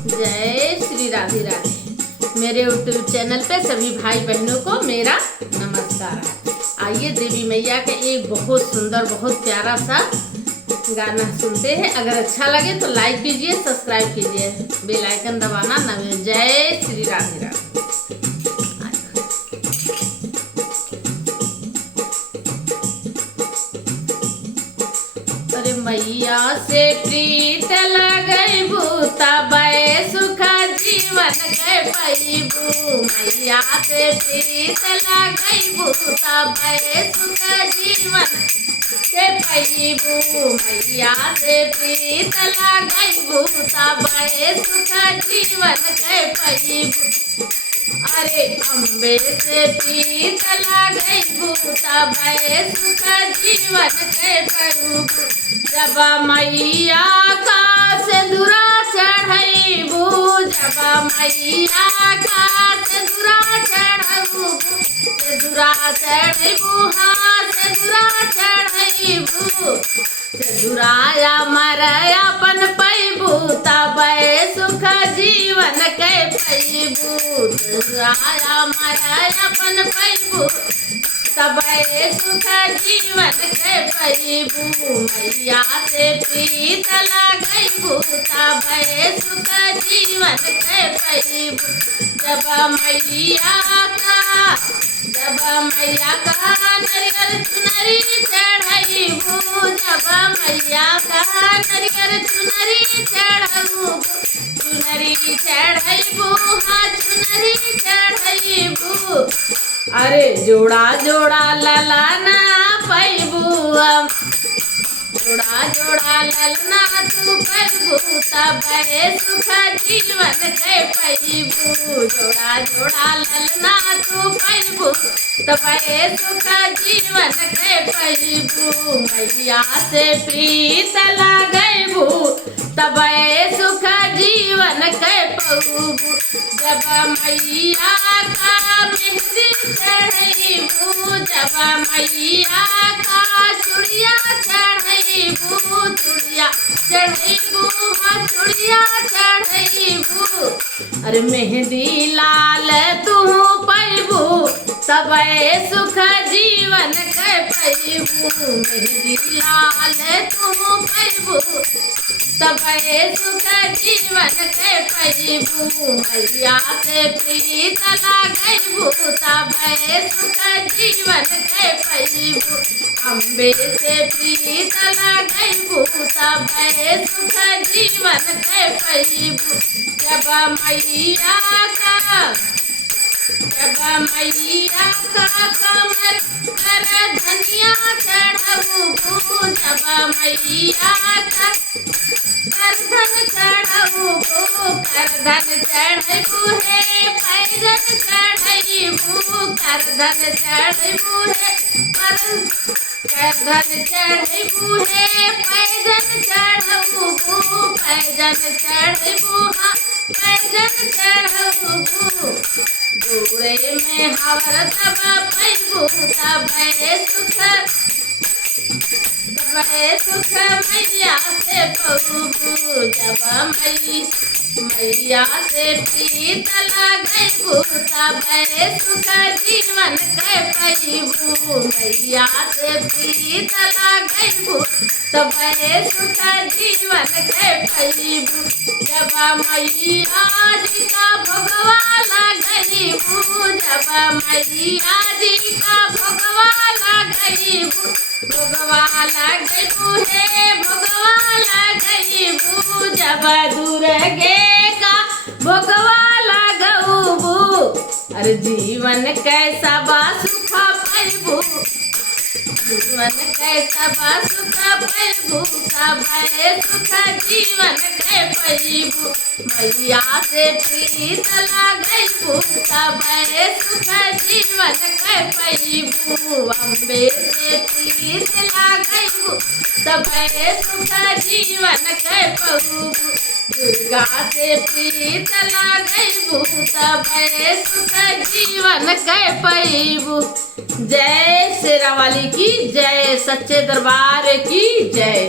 जय श्री राधे राधे। मेरे YouTube channel पे सभी भाई बहनों को मेरा नमस्कार। आइए देवी मैया का एक बहुत सुंदर बहुत प्यारा सा गाना सुनते हैं। अगर अच्छा लगे तो लाइक कीजिए, सब्सक्राइब कीजिए, बेल आइकन दबाना ना भूलें। जय श्री राधे राधे। अरे मैया से प्रीत लगई बूता बे सुख जीवन के पैबू। मैया से प्रीत लगई बूता बे सुख जीवन के पैबू। मैया से प्रीत लगई बूता बे सुख जीवन के पैबू। अरे अम्बे से प्रीत लगई बूता बे सुख जीवन के पैबू। जब मैया का सिंदूरा चढ़ैबू, जब मैया का सिंदूरा चढ़ैबू, सिंदूरा चढ़ैबू, हाँ सिंदूरा चढ़ैबू। सिंदूराया मरया अपन पैबू तब सुख जीवन के पैबू। सिंदूराया मरया अपन पैबू तब सुख जीवन के पैबू। मैया से प्रीत लगैबू तब सुख जीवन के पैबू। जब मैया का नरियल चुनरी चढ़ैबू, जब मैया का नरियल चुनरी चढ़ैबू, चुनरी चढ़ैबू, हाँ चुनरी चढ़ैबू। अरे जोड़ा जोड़ा ललना पैबू, जोड़ा जोड़ा ललना तू पैबू तब सुख जीवन के पैबू। जोड़ा जोड़ा ललना तू पैबू तब सुख जीवन के पैबू। मैया से प्रीत लगैबू तब सुख जीवन के पैबू। जब मैया का मेहंदी चढ़ैबू, जब मैया का चूड़िया चढ़ैबू, चूड़िया चढ़ैबू, हाँ चूड़िया चढ़ैबू। अरे मेहंदी लाल तू पैबू तब सुख जीवन के पैबू। मेहंदी लाल तू पैबू तब सुख जीवन के पैबू। मैया से प्रीत लगैबू तब सुख जीवन के पैबू। अम्बे से प्रीत लगैबू तब सुख जीवन के पैबू। जब मैया का कमर कर धनिया चढ़बू, जब मैया का करधन चढ़बू, करधन चढ़बू है पैजन चढ़बू, करधन चढ़बू है करधन चढ़बू है पैजन चढ़बू, पैजन चढ़बू, हाँ पैजन चढ़बू। जोड़े में हवर तब पैबू तब सुख मैया से पैबू। जब मैया से प्रीत लगैबू तब सुख जीवन के पैबू। मैया से प्रीत लगैबू तब सुख जीवन के पैबू। जब मैया जी का भगवा लगैबू, जब मैया जी का भगवा लगैबू, भगवा लगैबू है भगवा लगैबू। जब दुर्गे का भगवा लगैबू, अरे जीवन कैसा बा सुख पैबू, जीवन कैसा बा सुख पैबू तब सुख जीवन के पैबू। मैया से प्रीत लगैबू तब सुख जीवन के पैबू। अम्बे से प्रीत लगैबू तब सुख जीवन के पैबू। दुर्गा से प्रीत लगैबू तब सुख जीवन के पैबू। जय शेरावाली की जय, सच्चे दरबार की जय।